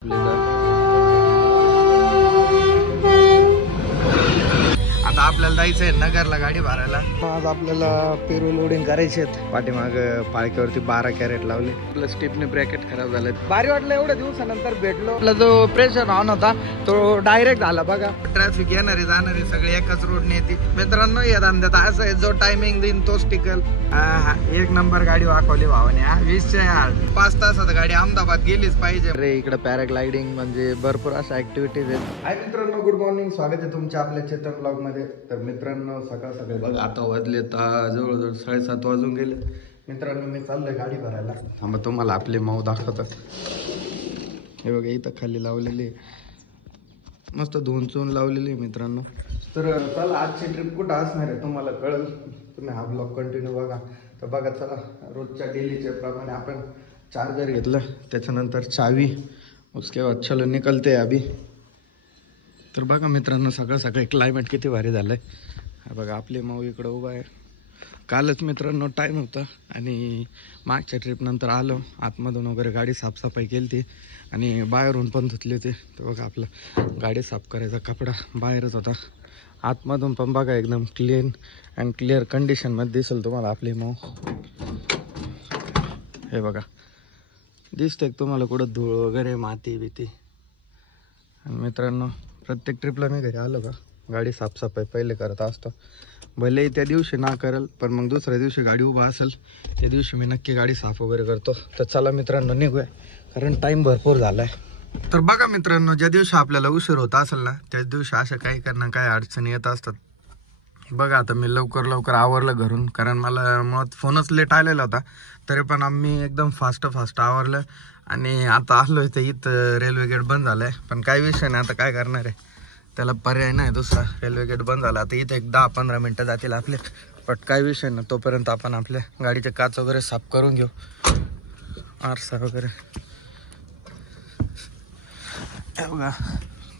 आता आपल्याला जायचंय नगरला गाडी भरायला। आज आपल्याला पेरू लोडिंग करायचे आहेत। पाठीमाग पाळक्यावरती 12 कॅरेट लावले। आपलं स्टिपने ब्रॅकेट खराब झालं। भारी वाटलं एवढ्या दिवसानंतर भेटलो। आपला जो प्रेशर ऑन होता तो डायरेक्ट झाला बघा। ट्रॅफिक येणारे जाणारे सगळे एकाच रोडने येते मित्रांनो। या धंद्यात असं आहे, जो टायमिंग देईन तोच टिकल। एक नंबर गाडी वाकवली भावाने। 5 तासात गाडी अहमदाबाद गेलीच पाहिजे रे। इकडे पॅराग्लायडिंग म्हणजे भरपूर अशा ऍक्टिव्हिटीज आहेत। हाय मित्रांनो, गुड मॉर्निंग। स्वागत आहे तुमच्या आपल्या चेतन ब्लॉग मध्ये। तर मित्रांनो सकाळ सकाळी बघा आता वाजले जवळजवळ 7:30 वाजून गेले। मित्रांनो मी चाललोय गाडी भरायला। थांबा तुम्हाला आपले माऊ दाखवतात। हे बघा इथं खाली लावलेली मस्त धुवून चुवून लावलेली मित्रांनो। तर चला आजची ट्रिप कुठं असणार आहे तुम्हाला कळेल। तुम्ही हा ब्लॉग कंटिन्यू बघा। तर बघा चला, रोजच्या डेलीच्या प्रमाणे आपण चार्जर घेतलं, त्याच्यानंतर चावी, उसके बाद चलो निकलते अभी। तर बघा मित्रांनो सकाळ सकाळी क्लायमेट किती भारी झालंय। बघा आपले माऊ इकडं उभा आहे। कालच मित्रांनो टाईम होता आणि मागच्या ट्रिप नंतर आलो आतमधून वगैरे गाडी साफसफाई केली ती आणि बाहेरून पण धुतली होती। तर बघा आपला गाडी साफ करायचा कपडा बाहेरच होता। आतमधून पण बघा एकदम क्लीन अँड क्लिअर कंडिशनमध्ये दिसेल तुम्हाला आपली माऊ। हे बघा दिसतंय तुम्हाला कुठं धूळ वगैरे माती बिती। आणि मित्रांनो प्रत्येक ट्रिपला मी घरी आलो का गाडी साफसफाई पहिले करत असतो। भले त्या दिवशी ना करेल पण मग दुसऱ्या दिवशी गाडी उभा असेल त्या दिवशी मी नक्की गाडी साफ वगैरे करतो। तर चला मित्रांनो निघूया, कारण टाईम भरपूर झाला आहे। तर बघा मित्रांनो ज्या दिवशी आपल्याला उशीर होत असेल ना त्याच दिवशी अशा काही करणं काही अडचणी येत असतात। बघा आता मी लवकर आवरलं घरून, कारण मला मुळात फोनच लेट आलेला होता। तरी पण आम्ही एकदम फास्ट आवरलं आणि आता आलो इथं। इथं रेल्वे गेट बंद झालं आहे, पण काही विषय नाही, आता काय करणार आहे, त्याला पर्याय नाही दुसरा। रेल्वे गेट बंद झाला आता इथं एक 10-15 मिनटं जातील आपले, पण काही विषय नाही। तोपर्यंत आपण आपल्या गाडीचे काच वगैरे साफ करून घेऊ, आरसा वगैरे। बघा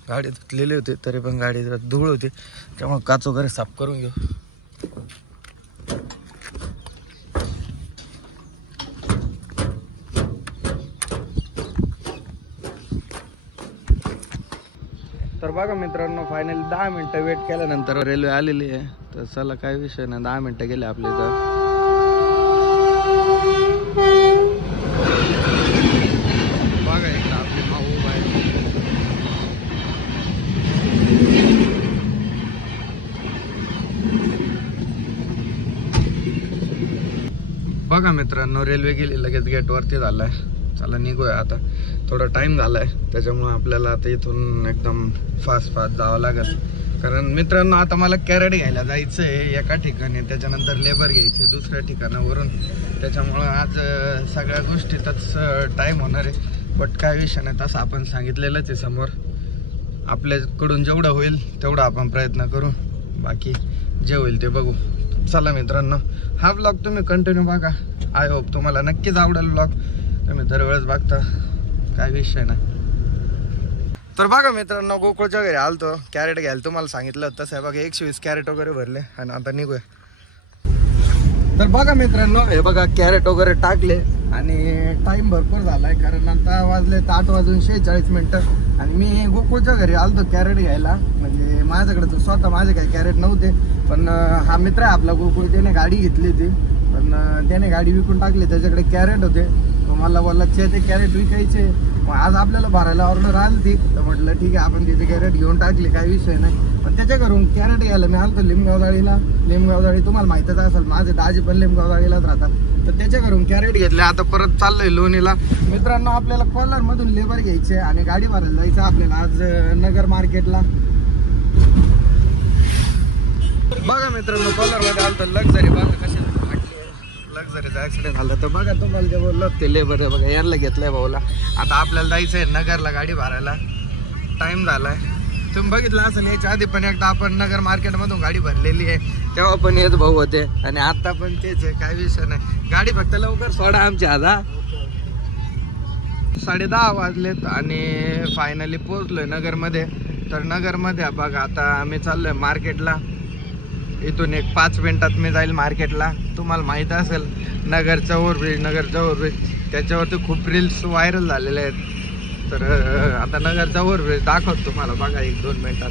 गाडी धुतलेली होती तरी पण गाडी जरा धूळ होती, त्यामुळे काच वगैरे साफ करून घेऊ। तर बघा मित्रांनो फायनली 10 मिनटं वेट केल्यानंतर रेल्वे आलेली आहे। तर चला काही विषय नाही, 10 मिनटं गेले आपले। तर बघा एकदा आपली माऊ आहे। बघा मित्रांनो रेल्वे गेली लगेच गेट वरती झालाय। चला निघूया आता, थोडा टाइम झालाय त्याच्यामुळे आपल्याला आता इथून एकदम फास्ट जावं लागेल। कारण मित्रांनो आता मला कॅरेट घ्यायला जायचं आहे एका ठिकाणी, त्याच्यानंतर लेबर घ्यायचे दुसऱ्या ठिकाणावरून। त्याच्यामुळं आज सगळ्या गोष्टीतच टाइम होणार आहे। बट काय विषय नाही, तसं आपण सांगितलेलंच आहे समोर। आपल्याकडून जेवढं होईल तेवढा आपण प्रयत्न करू, बाकी जे होईल ते बघू। चला मित्रांनो हा ब्लॉग तुम्ही कंटिन्यू बघा। आय होप तुम्हाला नक्कीच आवडेल ब्लॉग। तुम्ही दरवेळेस बघता, काय विषय नाही। तर बघा मित्रांनो गोकुळच्या घरी आलतो कॅरेट घ्यायला, तुम्हाला सांगितलं तसं आहे। बघा 120 कॅरेट वगैरे भरले आणि आता निघूया। तर बघा मित्रांनो हे बघा कॅरेट वगैरे टाकले आणि टाइम भरपूर झालाय, कारण आता वाजले 8:46 आणि मी गोकुळच्या घरी आलतो कॅरेट घ्यायला। म्हणजे माझ्याकडे स्वतः माझे काही कॅरेट नव्हते, पण हा मित्र आहे आपला गोकुळ, त्याने गाडी घेतली होती, पण त्याने गाडी विकून टाकली, त्याच्याकडे कॅरेट होते। मला बोलला ते कॅरेट विकायचे, मग आज आपल्याला भरायला ऑर्डर आली ती, तर म्हटलं ठीक आहे आपण तिथे कॅरेट घेऊन टाकले, काही विषय नाही। पण त्याच्या घरून कॅरेट घ्यायला मी आलतो लिमगावजाळी तुम्हाला माहितच असेल, माझे दाजी पण लिमगावजाळीलाच राहतात। तर त्याच्या घरून कॅरेट घेतले, आता परत चाललोय लोणीला। मित्रांनो आपल्याला कोलारमधून लेबर घ्यायचे आणि गाडी भरायला जायचं आपल्याला आज नगर मार्केटला। बघा मित्रांनो कोलारमध्ये आलतो लक्झरी, बघा कशा लक्झरीचा ऍक्सिडेंट झाला। तर बघा तुम्हाला जे बोललो ते लेबर आहे बघा, यांना घेतलंय भाऊला। आता आपल्याला जायचंय नगरला गाडी भरायला, टाइम झालाय। तुम्ही बघितलं असेल याच्या आधी पण एकदा आपण नगर मार्केटमधून गाडी भरलेली आहे, तेव्हा पण हेच भाऊ होते आणि आता पण तेच आहे, काही विषय नाही। गाडी फक्त लवकर सोडा आमची आज। 10:30 वाजलेत आणि फायनली पोहोचलोय नगरमध्ये। तर नगरमध्ये बघा आता आम्ही चाललोय मार्केटला। इथून एक 5 मिनिटात मी जाईल मार्केटला। तुम्हाला माहित असेल नगरचा ओव्हरब्रिज त्याच्यावरती खूप रील्स व्हायरल झालेले आहेत। तर आता नगरचा ओव्हरब्रिज दाखवतो तुम्हाला बघा 1-2 मिनिटात.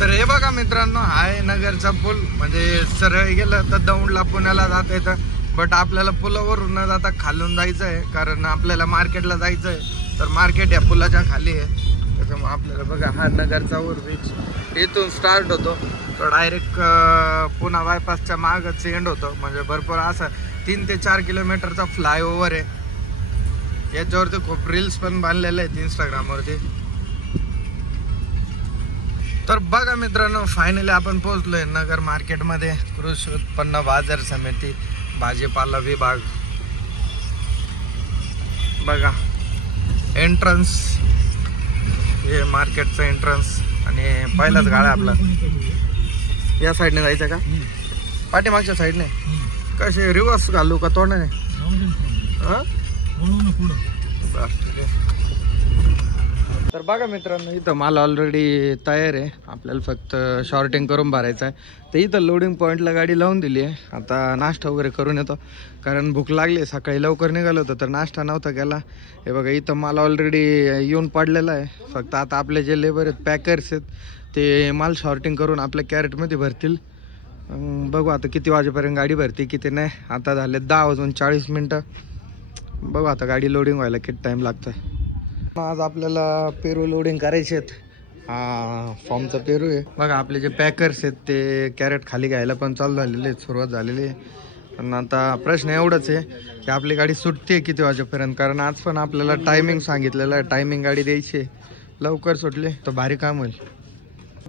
तर हे बघा मित्रांनो, आहे नगरचा पूल. म्हणजे सरळ गेलं तर दौंडला पुण्याला जाता येतं, बट आपल्याला पुलावरून न जाता खालून जायचं आहे, कारण आपल्याला मार्केटला जायचं आहे. तर मार्केट या पुलाच्या खाली आहे, त्याच्यामुळे आपल्याला बघा हा नगरचा ओव्हरब्रिज इथून स्टार्ट होतो, तो डायरेक्ट पुणा बायपासच्या मागच एंड होतो. म्हणजे भरपूर असं 3 ते 4 किलोमीटरचा फ्लायओव्हर आहे. याच्यावरती खूप रील्स पण बांधलेले आहेत इंस्टाग्रामवरती. तर बघा मित्रांनो, फायनली आपण पोहोचलोय नगर मार्केटमध्ये. कृषी उत्पन्न बाजार समिती भाजीपाला विभाग. बघा एंट्रन्स, हे मार्केटचं एंट्रन्स. आणि पहिलाच गाळा आपला. या साईडने जायचं का? पाठीमागच्या साईडने कसे रिवर्स घालू का तोंडाने? तर बघा मित्रांनो, इथं माल ऑलरेडी तयार आहे, आपल्याला फक्त शॉर्टिंग करून भरायचं आहे. तर इथं लोडिंग पॉईंटला गाडी लावून दिली आहे. आता नाश्ता वगैरे करून येतो, कारण भूक लागली. सकाळी लवकर निघालो होतं तर नाश्ता नव्हता केला. हे बघा इथं माल ऑलरेडी येऊन पडलेला आहे. फक्त आता आपले जे लेबर आहेत, पॅकर्स आहेत, ते माल शॉर्टिंग करून आपल्या कॅरेटमध्ये भरतील. बघू आता किती वाजेपर्यंत गाडी भरते किती नाही. आता झाले 10:40. बघू आता गाडी लोडिंग व्हायला किती टाईम लागतं. आज आपल्याला पेरू लोडिंग करायचे आहेत. हा फॉर्मचा पेरू आहे. बघा आपले जे पॅकर्स आहेत ते कॅरेट खाली घ्यायला पण चालू झालेले आहेत, सुरुवात झालेली आहे. पण आता प्रश्न एवढाच आहे की आपली गाडी सुटते किती वाजेपर्यंत, कारण आज पण आपल्याला टायमिंग सांगितलेलं आहे. टायमिंग गाडी द्यायची आहे, लवकर सुटले तर भारी काम होईल.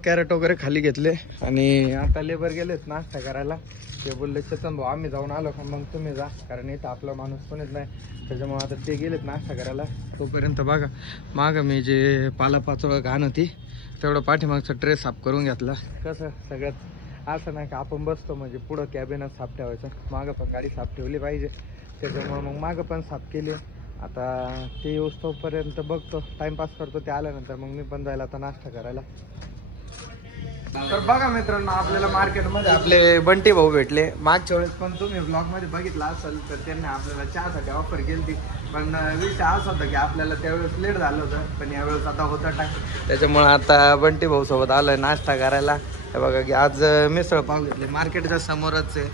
कॅरेट वगैरे खाली घेतले आणि आता लेबर गेलेत नाश्ता करायला. ते बोलले चेतन भाऊ आम्ही जाऊन आलो का मग तुम्ही जा, कारण इथं आपला माणूस कोणीच नाही. त्याच्यामुळे आता ते गेलेत नाश्ता करायला. तोपर्यंत बघा मागं मी जे पालापाचोळं घाण होती तेवढं पाठीमागचा ट्रेस साफ करून घेतला. कसं सगळ्यात असं नाही का आपण बसतो म्हणजे पुढं कॅबिनच साफ ठेवायचं, मागं पण गाडी साफ ठेवली पाहिजे. त्याच्यामुळे मग मागं पण साफ केली. आता ते येऊस तोपर्यंत बघतो, टाइमपास करतो. ते आल्यानंतर मग मी पण जायला आता नाश्ता करायला. तर बघा मित्रांनो, आपल्याला मार्केटमध्ये आपले बंटी भाऊ भेटले. मागच्या वेळेस पण तुम्ही ब्लॉगमध्ये बघितला असेल तर त्यांनी आपल्याला चहासाठी ऑफर केली होती. पण विषय असा होता की आपल्याला त्यावेळेस लेट झालं होतं, पण यावेळेस आता होता टाईम. त्याच्यामुळे आता बंटी भाऊ सोबत आलोय नाश्ता करायला. हे बघा की आज मिसळ पाव घेतले, मार्केटच्या समोरच आहे.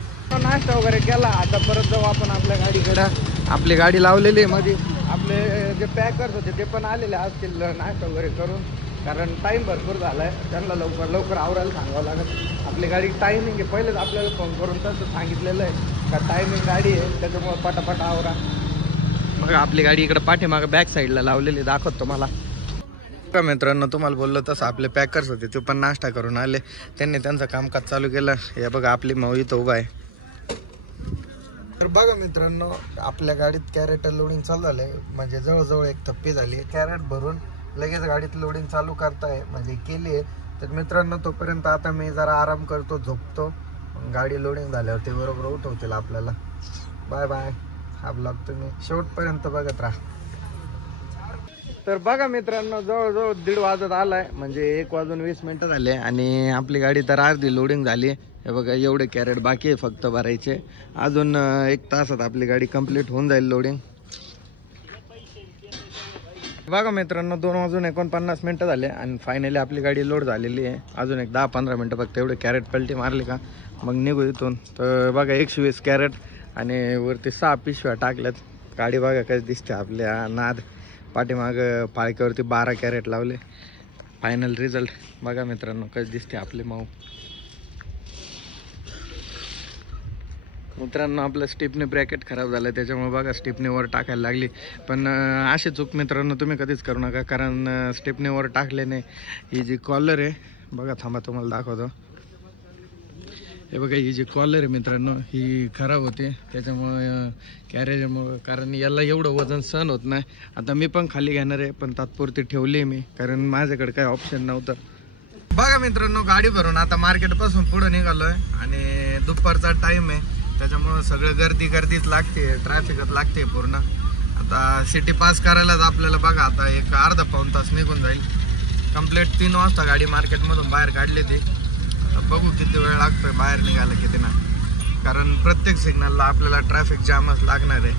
नाश्ता वगैरे केला. आता परत जाऊ आपण आपल्या गाडीकडं. आपली गाडी लावलेली आहे मध्ये. आपले जे पॅकर्स होते ते पण आलेले असतील नाश्ता वगैरे करून, कारण टाईम भरपूर झाला आहे. त्यांना लवकर आवरायला सांगावं लागेल. आपली गाडी टायमिंग आहे, पहिलेच आपल्याला फोन करून तसं सांगितलेलं आहे का टायमिंग गाडी आहे, त्याच्यामुळे पटापट आवरा. मग आपली गाडी इकडे पाठीमागं बॅक साईडला लावलेली, दाखवतो तुम्हाला. बघा मित्रांनो, तुम्हाला बोललो तसं आपले पॅकर्स होते ते पण नाश्ता करून आले. त्यांनी त्यांचं कामकाज चालू केलं. हे बघा आपली माऊ इथं उभा आहे. तर बघा मित्रांनो, आपल्या गाडीत कॅरेट लोडिंग चालू झालंय. म्हणजे जवळजवळ एक थप्पी झाली. कॅरेट भरून लगेच गाडीत लोडिंग चालू करताय, म्हणजे केली आहे. तर मित्रांनो, तोपर्यंत आता मी जरा आराम करतो, झोपतो. गाडी लोडिंग झाल्यावर ते बरोबर उठवतील आपल्याला. Bye bye. हा ब्लॉग तुम्ही शेवटपर्यंत बघत राहा. तर बघा मित्रांनो, जवळजवळ 1:30 वाजत आलाय, म्हणजे 1:20 झाले आणि आपली गाडी तर अर्धी लोडिंग झाली. हे बघा एवढे कॅरेट बाकी आहे फक्त भरायचे. अजून 1 तासात आपली गाडी कंप्लीट होऊन जाईल लोडिंग. बघा मित्रांनो, 2:49 झाले आणि फायनली आपली गाडी लोड झालेली आहे. अजून एक 10-15 मिनटं फक्त एवढे कॅरेट पलटी मारली का मग निघू इथून. तर बघा 120 कॅरेट आणि वरती 6 पिशव्या टाकल्यात. गाडी बघा कशी दिसते आपल्या नाद. पाठीमाग पाळक्यावरती 12 कॅरेट लावले. फायनल रिझल्ट बघा मित्रांनो कशी दिसते आपली माऊ. मित्रांनो, आपलं स्टिपनी ब्रॅकेट खराब झालं, त्याच्यामुळे बघा स्टिपनी वर टाकायला लागली. पण अशी चूक मित्रांनो तुम्ही कधीच करू नका, कारण स्टिपनी वर टाकल्याने ही जी कॉलर आहे बघा, थांबा तुम्हाला दाखवतो. हे बघा ही जी कॉलर आहे मित्रांनो ही खराब होते, त्याच्यामुळे कॅरेजमुळं, कारण याला एवढं वजन सहन होत नाही. आता मी पण खाली घेणार आहे, पण तात्पुरती ठेवली आहे मी, कारण माझ्याकडे काही ऑप्शन नव्हतं. बघा मित्रांनो, गाडी भरून आता मार्केटपासून पुढे निघालोय आणि दुपारचा टाईम आहे, त्याच्यामुळं सगळं गर्दीच लागते, ट्रॅफिकच लागते पूर्ण. आता सिटी पास करायलाच आपल्याला बघा आता एक अर्धा-पाऊण तास निघून जाईल. कंप्लीट 3 वाजता गाडी मार्केटमधून बाहेर काढली ती. बघू किती वेळ लागतोय बाहेर निघायला किती नाही, कारण प्रत्येक सिग्नलला आपल्याला ट्रॅफिक जामच लागणार आहे.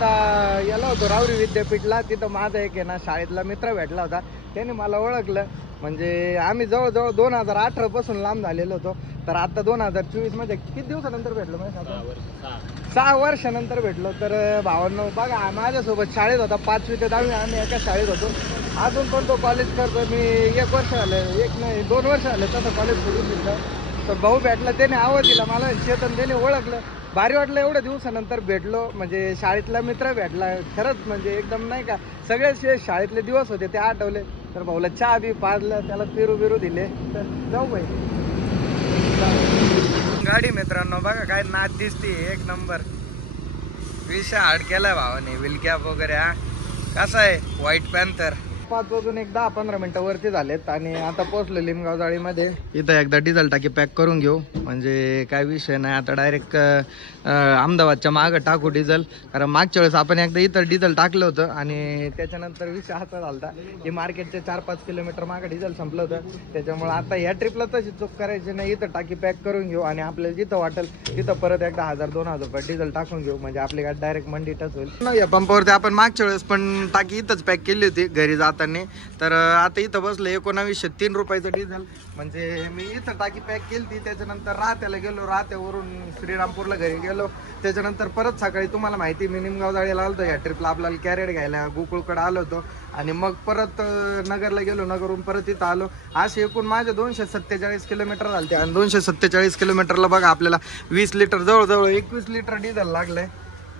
याला होतो रावरी विद्यापीठला, तिथं माझा एक आहे ना शाळेतला मित्र भेटला होता, त्याने मला ओळखलं. म्हणजे आम्ही जवळजवळ 2018 पासून लांब झालेलो होतो. तर आता 2024 मध्ये किती दिवसानंतर भेटलो माहिती? 6 वर्षानंतर भेटलो. तर भावांनो बघा, माझ्यासोबत शाळेत होता 5वी ते 10वी आम्ही एका शाळेत होतो. अजून पण तो कॉलेज करतो. मी 1 वर्ष झालं, 1 नाही 2 वर्ष झाले तसं कॉलेज सोडून दिलं. तर भाऊ भेटला, त्याने आवाज दिला मला, चेतन, त्याने ओळखलं. भारी वाटलं एवढ्या दिवसानंतर भेटलो. म्हणजे शाळेतला मित्र भेटला खरंच, म्हणजे एकदम नाही का, सगळे शाळेतले दिवस होते ते आठवले. तर भाऊला चहा बी पाजलं, त्याला पेरू बिरू दिले. तर जाऊ बाई गाडी. मित्रांनो बघा काय नाच दिसते, एक नंबर. विषय हार्ड केलाय भावाने, व्हील कॅप वगैरे. हा कसा आहे व्हाईट पॅन्थर. 5 वाजून 10-15 मिनिटं वरती झालेत आणि आता पोहोचलो लिमगाव जाळीमध्ये. इथं एकदा डिझेल टाकी पॅक करून घेऊ, म्हणजे काय विषय नाही. आता डायरेक्ट अहमदाबादच्या मागं टाकू डिझेल. कारण मागच्या वेळेस आपण एकदा इथं डिझेल टाकलं होतं आणि त्याच्यानंतर विषय हाता झाला की मार्केटचे 4-5 किलोमीटर मागं डिझेल संपलं होतं. त्याच्यामुळे आता या ट्रिपला तशी चूक करायची नाही, इथं टाकी पॅक करून घेऊ आणि आपल्याला जिथं वाटेल तिथं परत एकदा 1000-2000 रुपये डिझेल टाकून घेऊ, म्हणजे आपली गाडी डायरेक्ट मंडी टच होईल. या पंपावरती आपण मागच्या वेळेस पण टाकी इथंच पॅक केली होती घरी जाताना. तर आता इथं बसलं 1903 रुपयाचं डिझेल. म्हणजे मी इथं टाकी पॅक केली ती, त्याच्यानंतर राहत्याला गेलो, राहत्यावरून श्रीरामपूरला घरी गेलो. त्याच्यानंतर परत सकाळी तुम्हाला माहिती मी निमगाव जाळीला आलो होतो या ट्रिपला, आपल्याला कॅरेट घ्यायला गोकुळकडे आलो होतो आणि मग परत नगरला गेलो, नगरहून परत इथं आलो. असे एकूण माझे 247 किलोमीटर झाले. आणि 247 किलोमीटरला बघा आपल्याला 20 लिटर, जवळजवळ 21 लिटर डिझेल लागलंय.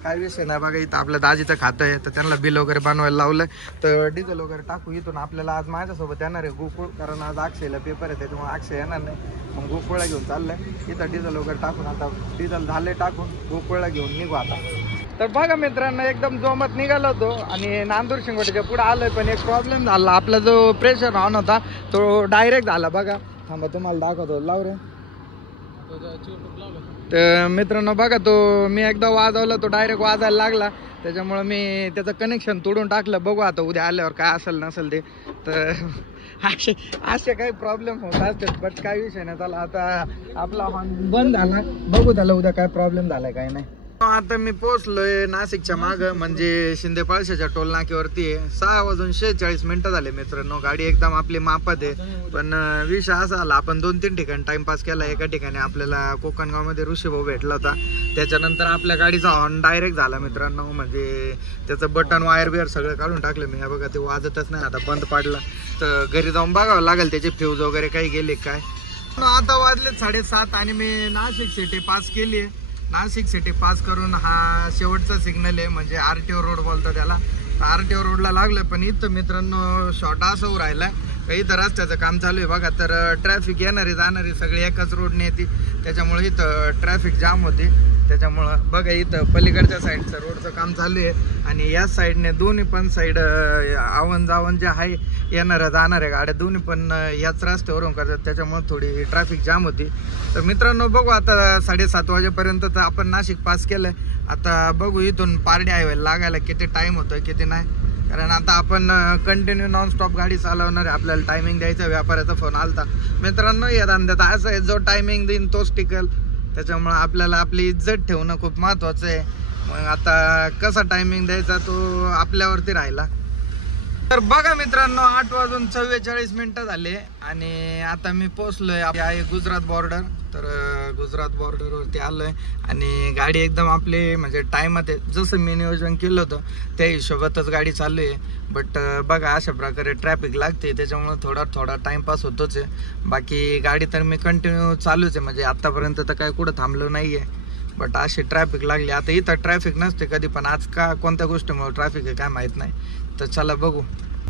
काय विषय नाही बघा. इथं आपल्या दाजीचं खातं आहे, तर त्यांना बिल वगैरे बनवायला लावलं. तर डिझेल वगैरे टाकू इथून. आपल्याला आज माझ्यासोबत येणार आहे गोकुळ, कारण आज अक्षयला पेपर आहे, त्याच्यामुळे अक्षय येणार नाही. मग गोकुळला घेऊन चाललंय. इथं डिझेल वगैरे टाकून, आता डिझेल झाले टाकून, गोकुळला घेऊन निघू आता. तर बघा मित्रांनो, एकदम जोमात निघालो होतो आणि नांदूर शिंगोटीच्या पुढे आलोय. पण एक प्रॉब्लेम झाला, आपला जो प्रेशर ऑन होता तो डायरेक्ट झाला. बघा थांबा, तुम्हाला दाखवतो. लाव रे. तर मित्रांनो बघा, तो मी एकदा वाजवला, तो डायरेक्ट वाजायला लागला. त्याच्यामुळं मी त्याचं कनेक्शन तोडून टाकलं. बघू आता उद्या आल्यावर काय असेल नसेल ते. तर असे काही प्रॉब्लेम होत असतात, बट काय विषय नाही. त्याला आता आपला हॉर्न बंद झाला, बघू त्याला उद्या काय प्रॉब्लेम झालाय काय नाही. आता मी पोहोचलोय नाशिकच्या माग, म्हणजे शिंदे पळशाच्या टोल नाक्यावरती आहे. 6 वाजून 46 मिनिटं झाले मित्रांनो. गाडी एकदम आपली मापात आहे. पण विषय असा आला, आपण 2-3 ठिकाणी टाइमपास केला. एका ठिकाणी आपल्याला कोकणगाव मध्ये ऋषी भाऊ भेटला होता. त्याच्यानंतर आपल्या गाडीचा हॉर्न डायरेक्ट झाला मित्रांनो. म्हणजे त्याचं बटन वायर बियर सगळं काढून टाकलं मी. बघा ते वाजतच नाही, आता बंद पाडलं. तर घरी जाऊन बघावं लागेल त्याचे फ्यूज वगैरे काही गेले काय. आता वाजले 7:30 आणि मी नाशिक सिटी पास केली आहे. नाशिक सिटी पास करून हा शेवटचा सिग्नल आहे, म्हणजे RTO रोड बोलतो त्याला. RTO रोडला लागलं. पण इथं मित्रांनो शॉर्ट असं राहिला, इथं रस्त्याचं काम चालू आहे बघा. तर ट्रॅफिक येणारी जाणारी सगळी एकाच रोडने येते, त्याच्यामुळे इथं ट्रॅफिक जाम होते. त्याच्यामुळं बघा इथं पलीकडच्या साईडचं रोडचं काम चालू आहे आणि या साईडने दोन्ही पण साईड आवन जावन जे आहे, येणाऱ्या जाणाऱ्या गाड्या दोन्ही पण याच रस्त्यावरून करतात. त्याच्यामुळे थोडी ट्रॅफिक जाम होती. तर मित्रांनो बघू आता 7:30 वाजेपर्यंत तर आपण नाशिक पास केलंय. आता बघू इथून पारडी हायवे लागायला किती टाइम होतोय किती नाही. कारण आता आपण कंटिन्यू नॉनस्टॉप गाडी चालवणार आहे, आपल्याला टायमिंग द्यायचा. व्यापाऱ्याचा फोन आलता. मित्रांनो या धंद्यात असं आहे, जो टायमिंग देईन तोच टिकल. त्याच्यामुळे आपल्याला आपली इज्जत ठेवणं खूप महत्वाचं आहे. मग आता कसा टायमिंग द्यायचा तो आपल्यावरती राहिला. तर बघा मित्रांनो 8 वाजून 44 मिनिटं झाले आणि आता मी पोहोचलोय आहे गुजरात बॉर्डर. तर गुजरात बॉर्डरवरती आलोय आणि गाडी एकदम आपली म्हणजे टाइमात आहे. जसं मी नियोजन केलं होतं त्या हिशोबातच गाडी चालू आहे. बट बघा अशा प्रकारे ट्रॅफिक लागते, त्याच्यामुळे थोडा टाइमपास होतोच आहे. बाकी गाडी तर मी कंटिन्यू चालूच आहे, म्हणजे आतापर्यंत तर काय कुठं थांबलो नाहीये. बट अशी ट्रॅफिक लागली. आता इथं ट्रॅफिक नसते कधी, पण आज का कोणत्या गोष्टीमुळे ट्रॅफिक आहे काय माहित नाही. तर चला बघू.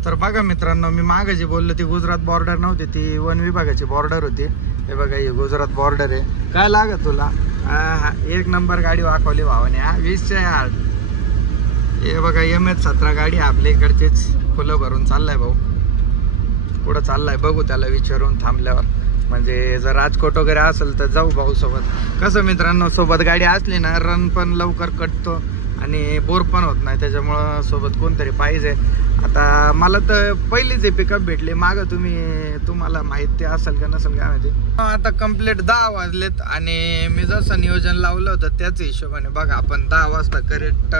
तर बघा मित्रांनो, मी मागे जे बोललो ती गुजरात बॉर्डर नव्हती, ती वन विभागाची बॉर्डर होती. हे बघा ही गुजरात बॉर्डर आहे. काय लागत तुला? एक नंबर गाडी वाकवली भावाने. 20 यार. हे बघा MH17 गाडी आपल्या इकडचीच. फुलं भरून चाललाय भाऊ. कुठं चाललाय बघू त्याला विचारून थांबल्यावर. म्हणजे जर राजकोट वगैरे असेल तर जाऊ भाऊ सोबत. कसं मित्रांनो सोबत गाडी असली ना रन पण लवकर कटतो आणि बोर पण होत नाही, त्याच्यामुळं सोबत कोणतरी पाहिजे. आता मला तर पहिलीच आहे पिकअप भेटली, मागं तुम्हाला माहिती असेल का नसेल काय माहिती. आता कंप्लीट 10 वाजलेत आणि मी जसं नियोजन लावलं होतं त्याच हिशोबाने बघा आपण 10 वाजता करेक्ट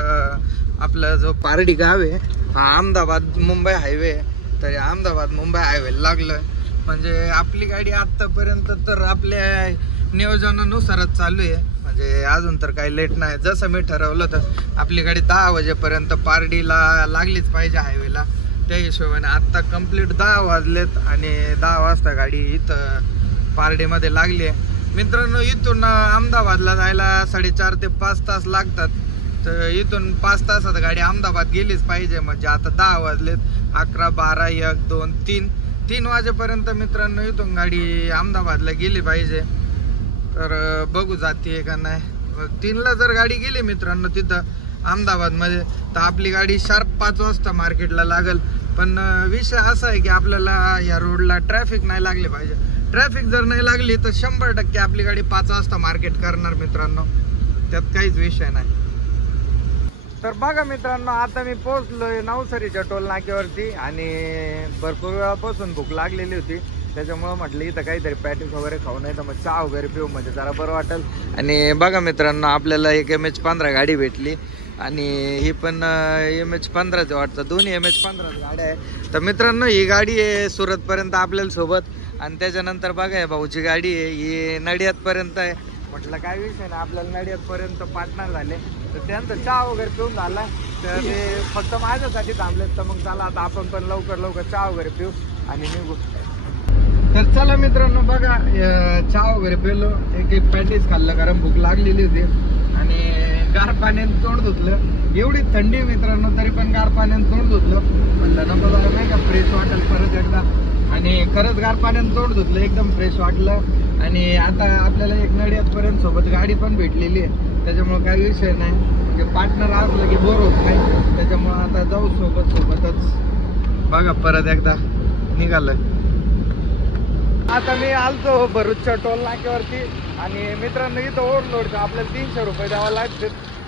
आपला जो पारडी गाव आहे हा अहमदाबाद मुंबई हायवे, तरी अहमदाबाद मुंबई हायवे लागलं. म्हणजे आपली गाडी आत्तापर्यंत तर आपल्या नियोजनानुसारच चालू आहे, म्हणजे अजून तर काही लेट नाही. जसं मी ठरवलं तर आपली गाडी 10 वाजेपर्यंत पारडीला लागलीच पाहिजे हायवेला, त्या हिशोबाने आत्ता कंप्लीट 10 वाजलेत आणि 10 वाजता गाडी इथं पारडीमध्ये लागली आहे. मित्रांनो इथून अहमदाबादला जायला 4.5 ते 5 तास लागतात, तर इथून 5 तासात गाडी अहमदाबाद गेलीच पाहिजे. म्हणजे आता 10 वाजलेत, 11, 12, 1, 2, 3 वाजेपर्यंत मित्रांनो इथून गाडी अहमदाबादला गेली पाहिजे. तर बघू जाते का नाही. 3ला जर गाडी गेली मित्रांनो तिथं अहमदाबादमध्ये तर आपली गाडी शार्प 5 वाजता मार्केटला लागल. पण विषय असा आहे की आपल्याला या रोडला ट्रॅफिक नाही लागले पाहिजे. ट्रॅफिक जर नाही लागली तर 100% आपली गाडी 5 वाजता मार्केट करणार मित्रांनो, त्यात काहीच विषय नाही. तर बघा मित्रांनो आता मी पोहोचलोय नवसरीच्या टोल नाक्यावरती आणि भरपूर वेळापासून भूक लागलेली होती, त्याच्यामुळं म्हटलं इथं काहीतरी पॅटीस वगैरे खाऊ, नाही तर मग चहा वगैरे पिऊ, म्हणजे जरा बरं वाटेल. आणि बघा मित्रांनो आपल्याला एक MH-15 गाडी भेटली आणि ही पण MH-15 वाटतं, दोन्ही MH-15 गाड्या आहे. तर मित्रांनो ही गाडी आहे सुरतपर्यंत आपल्याला सोबत, आणि त्याच्यानंतर बघा भाऊची गाडी आहे ही नडियादपर्यंत आहे. म्हटलं काय विषय नाही, आपल्याला नडियादपर्यंत पार्टनर झाले, तर त्यांचं चहा वगैरे पिऊन झाला, तर ते फक्त माझ्यासाठी थांबलेत. तर मग चला आता आपण पण लवकर चहा वगैरे पिऊ आणि निघू. तर चला मित्रांनो बघा चहा वगैरे पिलो, एक पॅटीस खाल्लं कारण भूक लागलेली होती आणि गार पाण्याने तोंड धुतलं. एवढी थंडी मित्रांनो तरी पण गार पाण्याने तोंड धुतलं, म्हणलं नको जरा नाही का फ्रेश वाटेल परत एकदा. आणि खरंच गार पाण्याने तोंड धुतलं, एकदम फ्रेश वाटलं. आणि आता आपल्याला एक नडियादपर्यंत सोबत गाडी पण भेटलेली आहे, त्याच्यामुळे काही विषय नाही, म्हणजे पार्टनर असलं की बोर होत नाही, त्याच्यामुळे आता जाऊ सोबतच. बघा परत एकदा निघालं. आता मी आलतो भरूचच्या टोल नाक्यावरती आणि मित्रांनो इथं ओव्हरलोडचं आपल्याला 300 रुपये द्यावं लागते.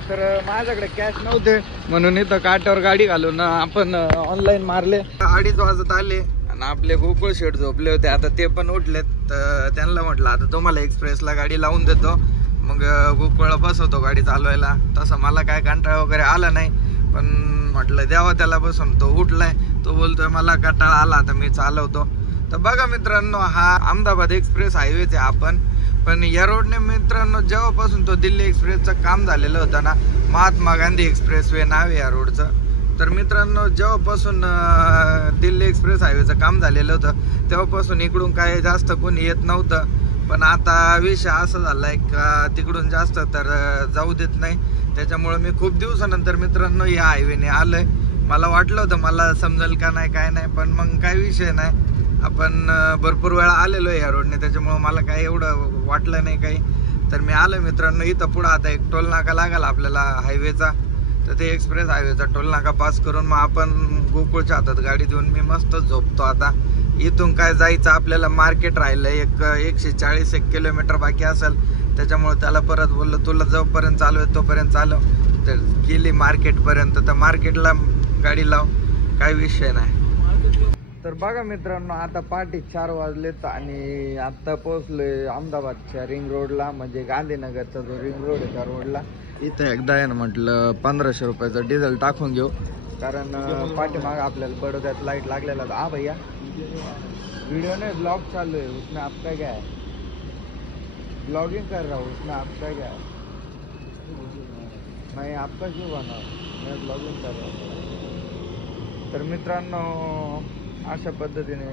तर माझ्याकडे कॅश नव्हते म्हणून इथं काट्यावर गाडी घालून आपण ऑनलाईन मारले. 2:30 वाजत आले आणि आपले गोकुळ शेठ झोपले होते, आता ते पण उठलेत. तर त्यांना म्हटलं आता तुम्हाला एक्सप्रेसला गाडी लावून देतो, मग गोकुळला बसवतो गाडी चालवायला. तसं मला काय कंटाळा वगैरे आला नाही, पण म्हटलं द्यावा त्याला बसून. तो उठलाय, तो बोलतोय मला कंटाळा आला आता मी चालवतो. तर बघा मित्रांनो हा अहमदाबाद एक्सप्रेस हायवेच आहे आपण, पण या रोडने मित्रांनो जेव्हापासून तो दिल्ली एक्सप्रेसचं काम झालेलं होतं ना, महात्मा गांधी एक्सप्रेस वे नाव आहे या रोडचं. तर मित्रांनो जेव्हापासून दिल्ली एक्सप्रेस हायवेचं काम झालेलं होतं तेव्हापासून इकडून काय जास्त कोणी येत नव्हतं. पण आता विषय असा झाला आहे का तिकडून जास्त तर जाऊ देत नाही, त्याच्यामुळं मी खूप दिवसानंतर मित्रांनो या हायवेने आलोय. मला वाटलं होतं मला समजेल का नाही काय नाही, पण मग काय विषय नाही, आपण भरपूर वेळा आलेलो आहे या रोडने, त्याच्यामुळं मला काय एवढं वाटलं नाही काही. तर मी आलो मित्रांनो इथं पुढं आता एक टोल नाका लागला आपल्याला हायवेचा, तर ते एक्सप्रेस हायवेचा टोल नाका पास करून मग आपण गोकुळच्या हातात गाडी देऊन मी मस्त झोपतो. आता इथून काय जायचं आपल्याला मार्केट राहिलं 140 किलोमीटर बाकी असेल, त्याच्यामुळे त्याला परत बोललो तुला जोपर्यंत चालू आहे तोपर्यंत चालव. तर गेली मार्केटपर्यंत, तर मार्केटला गाडी लाव, काही विषय नाही. तर बघा मित्रांनो आता पहाटे 4 वाजलेत आणि आत्ता पोहोचलोय अहमदाबादच्या रिंग रोडला, म्हणजे गांधीनगरचा जो रिंग रोड आहे त्या रोडला. इथं एकदा आहे ना म्हटलं 1500 रुपयाचं डिझेल टाकून घेऊ, कारण पाठीमाग आपल्याला बडोद्यात लाईट लागलेला. हा भैया वीडियो ने ब्लॉग चालू है, उसमें आपका क्या है? ब्लॉगिंग कर रहा हूँ, उसमें आपका क्या है? मैं आपका क्यों बना, मैं ब्लॉगिंग कर रहा हूँ. तर मित्रांनो अशा पद्धतीने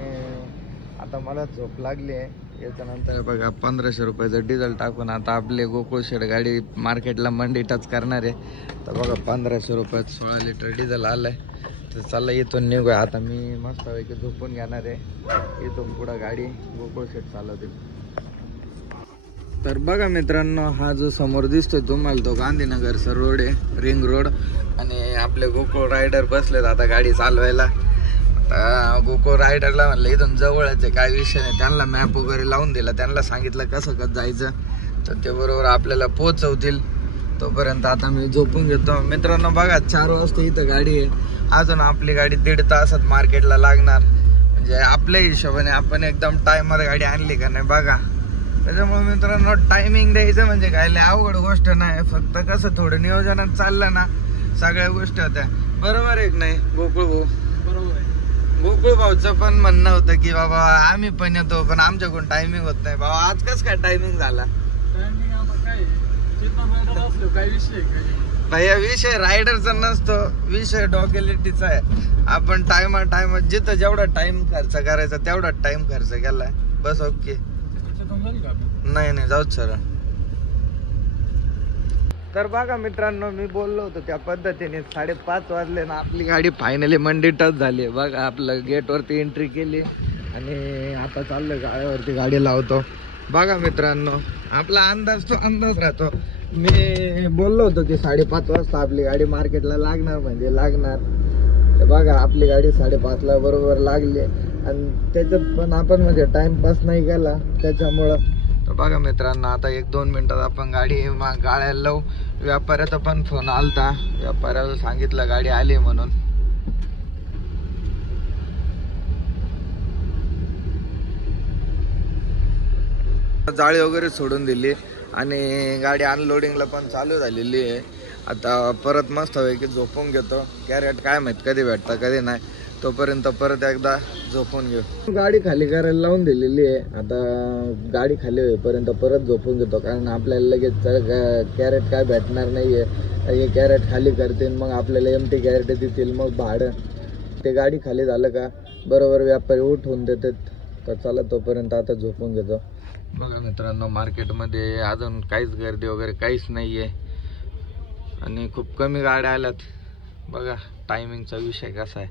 आता मला झोप लागली आहे. याच्यानंतर बघा 1500 रुपयाचं डिझेल टाकून आता आपले गोकुळ शेड गाडी मार्केटला मंडी टच करणार आहे. तर बघा 1500 रुपयात 16 लिटर डिझेल आलं आहे. तर चला इथून निघूया आता. मी मस्तपैकी झोपून घेणार आहे, इथून पुढं गाडी गोकुळ शेड चालवते. तर बघा मित्रांनो हा जो समोर दिसतोय तुम्हाला तो गांधीनगरचा रोड आहे, रिंग रोड, आणि आपले गोकुळ रायडर बसलेत आता गाडी चालवायला. गोकुळ रायडरला म्हणलं इथून जवळच आहे, काय विषय नाही, त्यांना मॅप वगैरे लावून दिला, त्यांना सांगितलं कसं जायचं, तर ते बरोबर आपल्याला पोहोचवतील. तोपर्यंत आता मी झोपून घेतो. मित्रांनो बघा 4 वाजता इथं गाडी आहे. अजून आपली गाडी 1.5 तासात मार्केटला लागणार. म्हणजे आपल्या हिशोबाने आपण एकदम टाइमवर गाडी आणली का नाही बघा. त्याच्यामुळे मित्रांनो टायमिंग द्यायचं म्हणजे काय लय अवघड गोष्ट नाही. फक्त कसं थोडं नियोजनात चाललं ना सगळ्या गोष्टी होत्या. बरोबर आहे की नाही गोकुळ भाऊ? बरोबर आहे. गोकुळ भाऊचं पण म्हणणं होतं की बाबा आम्ही पण येतो पण आमच्याकडून टायमिंग होत नाही. बाबा आज कसं काय टायमिंग झाला? टायमिंग आता काय चित्ता असलो काय विषय काय भैया विषय रायडरचा नसतो, विषय डॉक्युलिटीचा आहे. आपण टाइम जिथं जेवढा टाइम खर्च करायचा तेवढा टाइम खर्च केलाय बस. ओके नाही जाऊच सर. तर बघा मित्रांनो मी बोललो होतो त्या पद्धतीने 5:30 वाजले ना आपली गाडी फायनली मंडी टच झाली. बघा आपलं गेटवरती एंट्री केली आणि आता चाललं गाड्यावरती गाडी लावतो. बघा मित्रांनो आपला अंदाज तो अंदाज राहतो. मी बोललो होतो की 5:30 वाजता आपली गाडी मार्केटला लागणार म्हणजे लागणार. तर बघा आपली गाडी 5:30ला बरोबर लागली आणि त्याच्यात पण आपण म्हणजे टाइमपास नाही केला त्याच्यामुळं. तर बघा मित्रांनो आता 1-2 मिनिटात आपण गाडी गाड्याला लावू. व्यापाऱ्याचा पण फोन आलता, व्यापाऱ्याला सांगितलं गाडी आली म्हणून. जाळी वगैरे सोडून दिली आणि गाडी अनलोडिंगला पण चालू झालेली आहे. आता परत मस्त होईल की झोपून घेतो. कॅरेट काय माहित कधी भेटतं कधी नाही. तोपर्यंत परत एकदा झोपून घेऊ. गाडी खाली करायला लावून दिलेली आहे. आता गाडी खाली होईपर्यंत परत झोपून घेतो कारण आपल्याला लगेच कॅरेट काय भेटणार नाहीये. हे कॅरेट खाली करतील मग आपल्याला एमटी कॅरेट देतील मग भाडं. ते गाडी खाली झालं का बरोबर व्यापारी उठवून देतात. तर चला तोपर्यंत आता झोपून घेतो. बघा मित्रांनो मार्केटमध्ये अजून काहीच गर्दी वगैरे काहीच नाही आहे आणि खूप कमी गाड्या आल्यात. बघा टायमिंगचा विषय कसा आहे.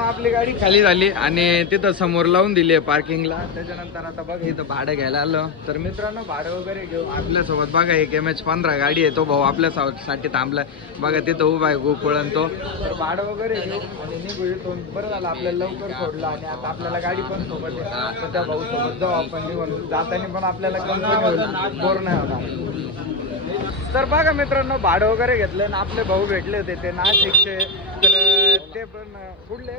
आपली गाडी खाली झाली आणि तिथं समोर लावून दिली आहे पार्किंगला. त्याच्यानंतर आता बघा इथं भाडं घ्यायला आलं. तर मित्रांनो भाडं वगैरे घेऊ आपल्यासोबत. बघा एक MH15 गाडी आहे. तो भाऊ आपल्यासाठी थांबलाय बघा तिथं उभा आहे गोकुळन तो. तर भाडं वगैरे घेऊ आणि निघू इथून. बरं झालं आपल्याला लवकर सोडलं आणि आता आपल्याला गाडी पण सोबत आहे. तर त्या भाऊ सोबत जाऊ आपण निघून. जाताना पण आपल्याला बोर नाही होणार. तर बघा मित्रांनो भाडं वगैरे घेतलं आणि आपले भाऊ भेटले होते ते नाशिकचे. तर ते पण कुठले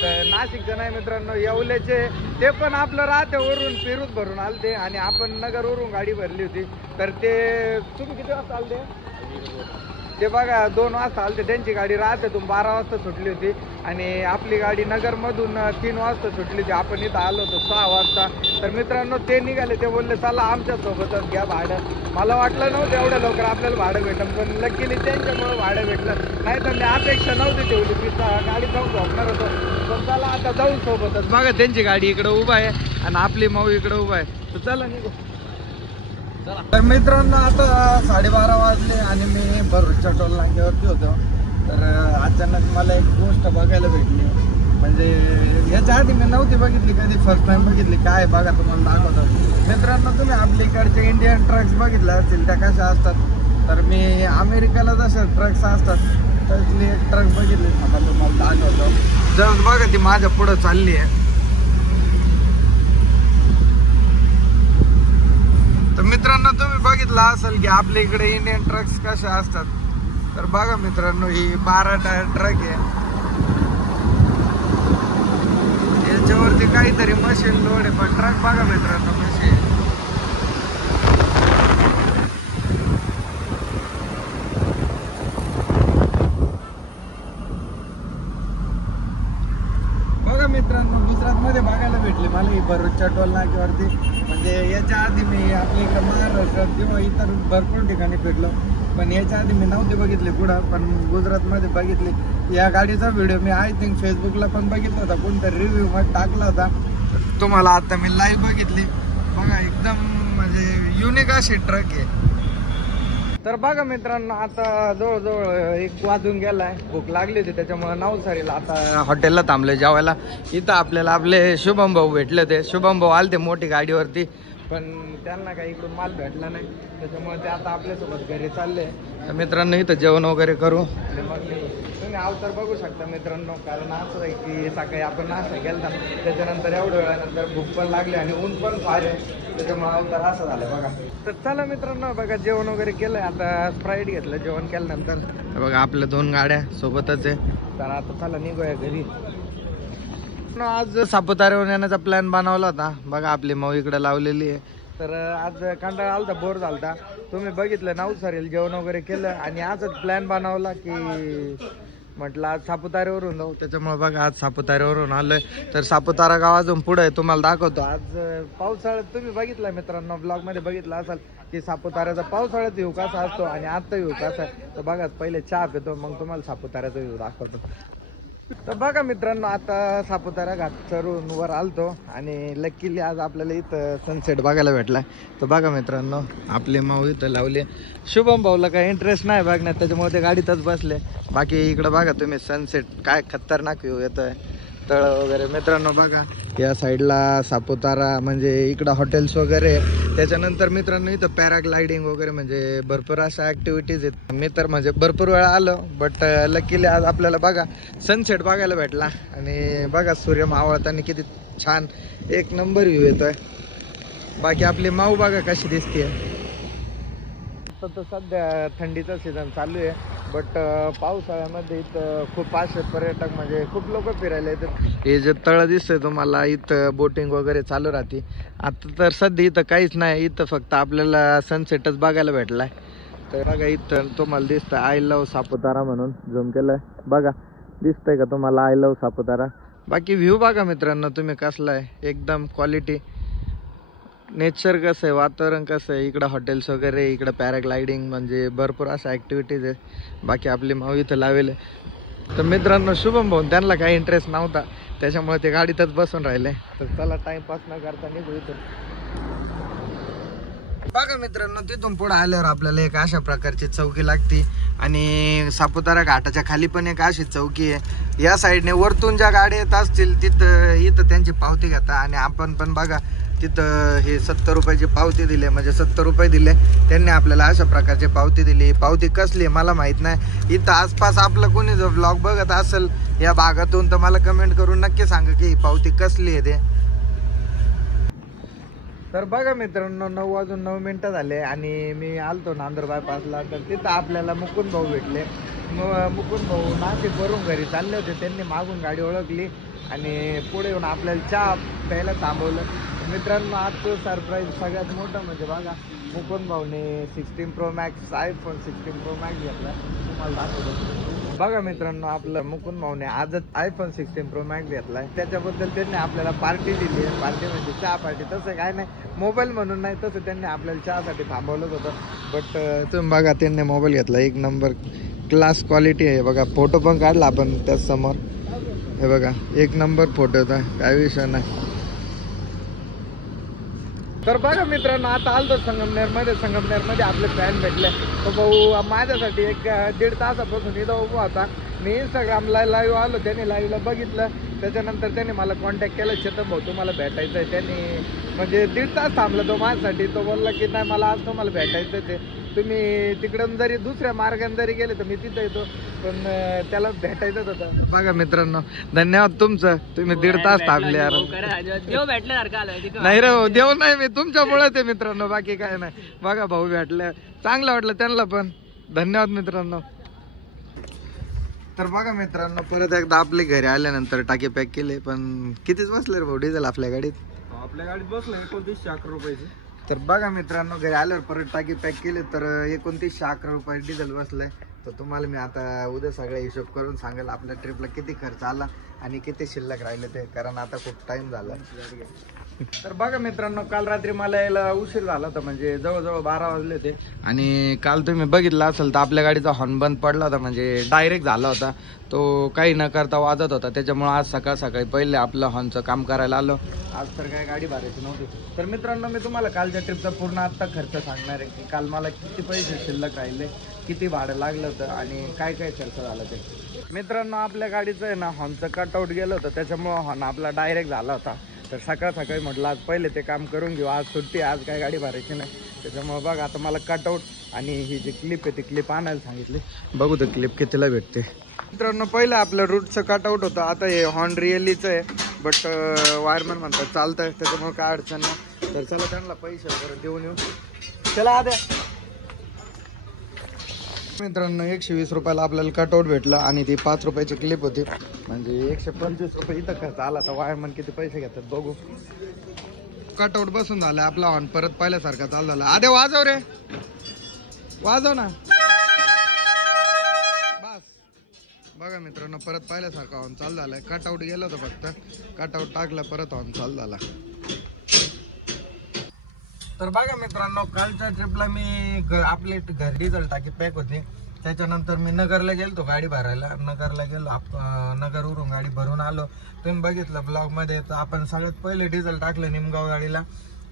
तर नाशिकचे नाही मित्रांनो येवल्याचे. ते पण आपलं राहते वरून पेरूत भरून आलते आणि आपण नगरवरून गाडी भरली होती. तर ते तुम्ही किती वाजता आलते? ते बघा 2 वाजता आलते. त्यांची गाडी राहतेतून 12 वाजता सुटली होती आणि आपली गाडी नगरमधून 3 वाजता सुटली होती. आपण इथं आलो होतो 6 वाजता. तर मित्रांनो ते निघाले. ते बोलले चला आमच्यासोबतच घ्या भाडं. मला वाटलं नव्हतं एवढं लवकर आपल्याला भाडं भेटलं पण लकीली त्यांच्यामुळे भाडं भेटलं. नाही तर मी अपेक्षा नव्हती ठेवली. मी गाडी जाऊन झोपणार होतो पण चला आता जाऊन सोबतच. बघा त्यांची गाडी इकडं उभा आहे आणि आपली माऊ इकडं उभा आहे. तर चला निघू. तर मित्रांनो आता 12:30 वाजले आणि मी भरूचच्या टोल नाक्यावरती होतो. तर अचानक मला एक गोष्ट बघायला भेटली. म्हणजे याच्या आधी मी नव्हती बघितली कधी. फर्स्ट टाइम बघितली. काय बघा तुम्हाला दाखवतो. मित्रांनो तुम्ही आपल्या इकडचे इंडियन ट्रक्स बघितल्या असतील त्या कशा असतात. तर मी अमेरिकेला जसे ट्रक्स असतात त्यातली एक ट्रक बघितली. आता तुम्हाला दाखवतो. जर बघा ती माझ्या पुढं चालली आहे. तर मित्रांनो तुम्ही बघितलं असेल की आपल्या इकडे इंडियन ट्रक्स कशा असतात. तर बघा मित्रांनो ही 12 टायर ट्रक आहे. याच्यावरती काहीतरी मशीन लोड आहे पण ट्रक बघा मित्रांनो कशी आहे. बघा मित्रांनो गुजरातमध्ये बघायला भेटली मला ही भरूचच्या टोल नाक्यावरती. म्हणजे याच्या आधी मी आपल्या इकडे महाराष्ट्रात किंवा इतर भरपूर ठिकाणी फिरलो पण याच्या आधी मी नव्हते बघितले कुठं. पण गुजरातमध्ये बघितली. या गाडीचा व्हिडिओ मी आय थिंक फेसबुकला पण बघितला होता. कोणतरी रिव्ह्यू मध्ये टाकला होता. तुम्हाला आता मी लाईव्ह बघितली. बघा एकदम म्हणजे युनिक अशी ट्रक आहे. तर बघा मित्रांनो आता जवळजवळ 1 वाजून गेलाय. भूक लागली होती त्याच्यामुळे नवसारीला आता हॉटेलला थांबले जेवायला. इथं आपल्याला आपले शुभम भाऊ भेटले होते. शुभम भाऊ आले ते मोठी गाडीवरती पण त्यांना काही इकडून माल भेटला नाही त्याच्यामुळे ते आता आपल्यासोबत घरी चालले. तर मित्रांनो इथं जेवण वगैरे करू आणि मग तुम्ही तुम्ही अवतार बघू शकता मित्रांनो. कारण असं आहे की सकाळी आपण नाश्ता केला त्याच्यानंतर एवढ्या वेळानंतर भूक पण लागली आणि ऊन पण फार आहे, त्याच्यामुळे अवतार असं झालं बघा. तर चला मित्रांनो बघा, जेवण वगैरे केलंय, आता स्प्राईट घेतलं जेवण केल्यानंतर. बघा आपल्या 2 गाड्या सोबतच आहे, तर आता चला निघूया घरी. आज सापुताऱ्यावर येण्याचा प्लॅन बनवला होता. बघा आपली मऊ इकडे लावलेली आहे. तर आज कंटाळा आलता, बोर झालता. तुम्ही बघितलं नवसारीला जेवण वगैरे केलं आणि आजच प्लॅन बनवला की म्हटलं आज सापुताऱ्यावरून जाऊ. त्याच्यामुळे बघा आज सापुताऱ्यावरून आलोय. तर सापुतारा गाव अजून पुढे आहे, तुम्हाला दाखवतो. आज पावसाळ्यात तुम्ही बघितलं मित्रांनो, ब्लॉग मध्ये बघितलं असाल की सापुताऱ्याचा पावसाळ्यात व्ह्यू कसा असतो आणि आता व्ह्यू कसा आहे. तर बघा पहिले चहा पितो, मग तुम्हाला सापुताऱ्याचा व्ह्यू दाखवतो. तर बघा मित्रांनो, आता सापुतारा घाट चढून वर आलतो आणि लकीली आज आपल्याला इथं सनसेट बघायला भेटला. तर बघा मित्रांनो, आपले माऊ इथं लावले. शुभम भाऊला काही इंटरेस्ट नाही बघण्यात, त्याच्यामुळे ते गाडीतच बसले. बाकी इकडं बघा तुम्ही सनसेट काय खतरनाक व्ह्यू येतोय, तळ वगैरे. मित्रांनो बघा या साईडला सापुतारा म्हणजे इकडं हॉटेल्स वगैरे. त्याच्यानंतर मित्रांनो इथं पॅराग्लायडिंग वगैरे म्हणजे भरपूर अशा ॲक्टिव्हिटीज आहेत. मी तर म्हणजे भरपूर वेळा आलो, बट लकीली आज आपल्याला बघा सनसेट बघायला भेटला. आणि बघा सूर्य मावळताना किती छान एक नंबर व्ह्यू येतोय. बाकी आपली माऊ बघा कशी दिसते. तर सध्या थंडीचं सीझन चालू आहे, बट पावसाळ्यामध्ये इथं खूप असे पर्यटक म्हणजे खूप लोक फिरायला येतात. हे जे तळ दिसतंय तुम्हाला, इथं बोटिंग वगैरे चालू राहते. आता तर सध्या इथं काहीच नाही, इथं फक्त आपल्याला सनसेटच बघायला भेटलाय. तर बघा इथं तुम्हाला दिसतं आय लव्ह सापुतारा म्हणून झूम केलंय. बघा दिसतंय का तुम्हाला आय लव्ह सापुतारा. बाकी व्ह्यू बघा मित्रांनो तुम्ही कसला आहे, एकदम क्वालिटी. नेचर कसं आहे, वातावरण कसं आहे, इकडं हॉटेल्स वगैरे, इकडं पॅराग्लायडिंग म्हणजे भरपूर अशा ॲक्टिव्हिटीज आहे. बाकी आपली माऊ इथं लावेल. तर मित्रांनो शुभम भाऊ त्यांना काही इंटरेस्ट नव्हता, त्याच्यामुळे ते गाडीतच बसून राहिले. तर चला टाइमपास न करता निघू इथून. बघा मित्रांनो, तिथून पुढे आल्यावर आपल्याला एक अशा प्रकारची चौकी लागती आणि सापुतारा घाटाच्या खाली पण एक अशी चौकी आहे. या साईडने वरतून ज्या गाड्या येत असतील तिथं इथं त्यांची पावती घेता आणि आपण पण बघा तिथं हे 70 रुपयाची पावती दिली, म्हणजे 70 रुपये दिले त्यांनी आपल्याला. अशा प्रकारची पावती दिली. पावती कसली मला माहित नाही. इथं आसपास आपलं कोणी जर ब्लॉग बघत असेल या भागातून तर मला कमेंट करून नक्की सांगा की ही पावती कसली आहे ते. तर बघा मित्रांनो 9:09 झाले आणि मी आलतो नांदूर बायपासला. तर तिथं आपल्याला मुकुंद भाऊ भेटले. मुकुंद भाऊ नाशिकवरून घरी चालले होते. त्यांनी मागून गाडी ओळखली आणि पुढे येऊन आपल्याला चहा प्यायला थांबवलं. मित्रांनो आजचं सरप्राईज सगळ्यात मोठं म्हणजे बघा, Mukund भाऊने 16 Pro Max iPhone 16 Pro Max घेतला. तुम्हाला दाखवतो बघा मित्रांनो, आपलं मुकुंद भाऊने आजच iPhone 16 Pro Max घेतलाय. त्याच्याबद्दल त्यांनी आपल्याला पार्टी दिली. पार्टी म्हणजे चहा पार्टी, तसं काय नाही, मोबाईल म्हणून नाही, तसं त्यांनी आपल्याला चहासाठी थांबवलंच होतं. बट तुम्ही बघा त्यांनी मोबाईल घेतला, एक नंबर क्लास क्वालिटी आहे. बघा फोटो पण काढला आपण त्याच समोर, हे बघा एक नंबर फोटो होता, काय विषय नाही. तर बघा मित्रांनो आता आलतो संगमनेरमध्ये आपले फॅन भेटले. तो भाऊ माझ्यासाठी 1-1.5 तासापासून इथं उभा होता. मी इंस्टाग्रामला लाईव्ह आलो, त्याने लाईव्हला बघितलं. त्याच्यानंतर त्याने मला कॉन्टॅक्ट केला, चेतन भाऊ तुम्हाला भेटायचं आहे. त्यांनी म्हणजे 1.5 तास थांबला तो माझ्यासाठी. तो बोलला की नाही मला आज तुम्हाला भेटायचं ते, तुम्ही तिकडून जरी दुसऱ्या मार्गाने जरी गेले तर मी तिथं येतो, पण त्याला भेटायचंच होतं. बघा मित्रांनो धन्यवाद तुमचं, तुम्ही 1.5 तास थांबले यार. नाही रे भाऊ, देव नाही, मी तुमच्यामुळेच आहे मित्रांनो, बाकी काय नाही. बघा भाऊ भेटले, चांगलं वाटलं त्यांना पण. धन्यवाद मित्रांनो. तर बघा मित्रांनो परत एकदा आपले घरी आल्यानंतर टाके पॅक केले. पण कितीच बसले रे भाऊ डिझेल आपल्या गाडीत? आपल्या गाडीत बसलं 2911 रुपयाचे. तर बघा मित्रांनो घरी आल्यावर परत टाकी पॅक केले तर 2911 रुपये डिझेल बसलंय. तर तुम्हाला मी आता उद्या सगळा हिशोब करून सांगेल आपल्या ट्रिपला किती खर्च आला आणि किती शिल्लक राहिले ते, कारण आता खूप टाइम झाला. तर बघा मित्रांनो काल रात्री मला यायला उशीर झाला होता, म्हणजे जवळजवळ 12 वाजले होते. आणि काल तुम्ही बघितलं असेल तर आपल्या गाडीचा हॉर्न बंद पडला होता, म्हणजे डायरेक्ट झाला होता तो, काही न करता वाजत होता. त्याच्यामुळे आज सकाळी पहिले आपलं हॉर्नचं काम करायला आलो. आज तर काय गाडी भरायची नव्हती. तर मित्रांनो मी तुम्हाला कालच्या ट्रिपचा पूर्ण आत्ता खर्च सांगणार आहे की काल मला किती पैसे शिल्लक राहिले, किती भाडं लागलं होतं आणि काय काय खर्च झाला ते. मित्रांनो आपल्या गाडीचं आहे ना हॉर्नचं कटआउट गेलं होतं, त्याच्यामुळं हॉर्न आपला डायरेक्ट झाला होता. तर सकाळी म्हटलं आज पहिले ते काम करून घेऊ, आज सुट्टी, आज काय गाडी भरायची नाही. त्याच्यामुळं बघा आता मला कटआउट आणि ही जी क्लिप आहे ती क्लिप आणायला सांगितली. बघू तर क्लिप कितीला भेटते. मित्रांनो पहिलं आपलं रूटचं कटआउट होतं, आता हे हॉर्न रिअलीचं आहे, बट वायरमॅन म्हणतात चालतंय, त्याच्यामुळे काय अडचण नाही. तर चला त्यांना पैसे वगैरे देऊन येऊ. चला आद्या. मित्रांनो 120 रुपयाला आपल्याला कटआउट भेटला आणि ती 5 रुपयाची क्लिप होती, म्हणजे 125 रुपये इथं खर्च आला. तर वायरमॅन किती पैसे घेतात बघू. कटआउट बसून झालं आपला हॉर्न परत पहिल्यासारखा चालू झाला. आद्या वाजव रे, वाजव ना. बस बघा मित्रांनो परत पहिल्यासारखा हॉर्न चालू झालाय. कटआउट गेलं होतं फक्त, कटआउट टाकलं परत हॉर्न चालू झाला. तर बघा मित्रांनो कालच्या ट्रिपला मी आपले घर डिझेल टाकी पॅक होती, त्याच्यानंतर मी नगरला गेलतो गाडी भरायला. नगरला गेलो, नगरवरून गाडी भरून आलो. तुम्ही बघितलं ब्लॉग मध्ये. तर आपण सगळ्यात पहिले डिझेल टाकलं निमगाव गाडीला.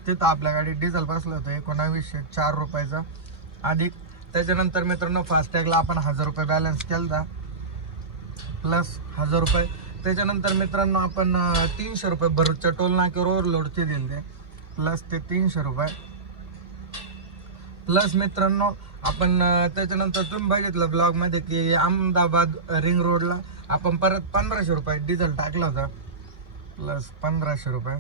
तिथं आपल्या गाडीत डिझेल बसलं होतं 1904 रुपयाचा अधिक. त्याच्यानंतर मित्रांनो फास्टॅगला आपण 1000 रुपये बॅलन्स केला प्लस 1000 रुपये. त्याच्यानंतर मित्रांनो आपण 300 रुपये भरूचच्या टोल नाक्यावर ओव्हरलोडचे दिले प्लस ते 300 रुपये. प्लस मित्रांनो आपण त्याच्यानंतर तुम्ही बघितलं ब्लॉग मध्ये की अहमदाबाद रिंग रोडला आपण परत 1500 रुपये डिझेल टाकला होता प्लस 1500 रुपये.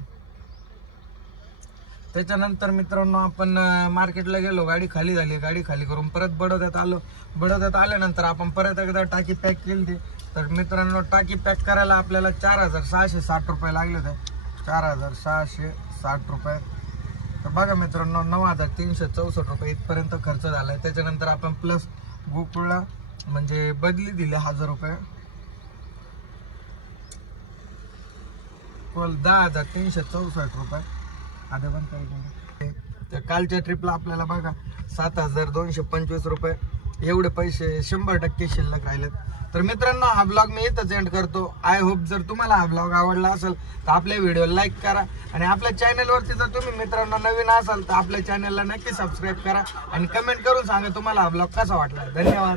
त्याच्यानंतर मित्रांनो आपण मार्केटला गेलो, गाडी खाली झाली, गाडी खाली करून परत बडोद्यात आलो. बडोद्यात आल्यानंतर आपण परत एकदा टाकी पॅक केली. तर मित्रांनो टाकी पॅक करायला आपल्याला 4660 रुपये लागले होते, 4660 रुपये. तर बघा मित्रांनो 9364 रुपये इथपर्यंत खर्च झालाय. त्याच्यानंतर आपण प्लस गोकुळला म्हणजे बदली दिली 1000 रुपये, 10,364 रुपये. आता पण काही तर कालच्या ट्रिपला आपल्याला बघा 7225 रुपये एवढे पैसे 100% शिल्लक राहिलेत. तर मित्रांनो हा ब्लॉग मी इथंच एंड करतो. आय होप जर तुम्हाला हा ब्लॉग आवडला असेल तर आपल्या व्हिडिओ लाईक करा आणि आपल्या चॅनलवरती जर तुम्ही मित्रांनो नवीन असाल तर आपल्या चॅनलला नक्की सबस्क्राईब करा आणि कमेंट करून सांगा तुम्हाला हा ब्लॉग कसा वाटला. धन्यवाद.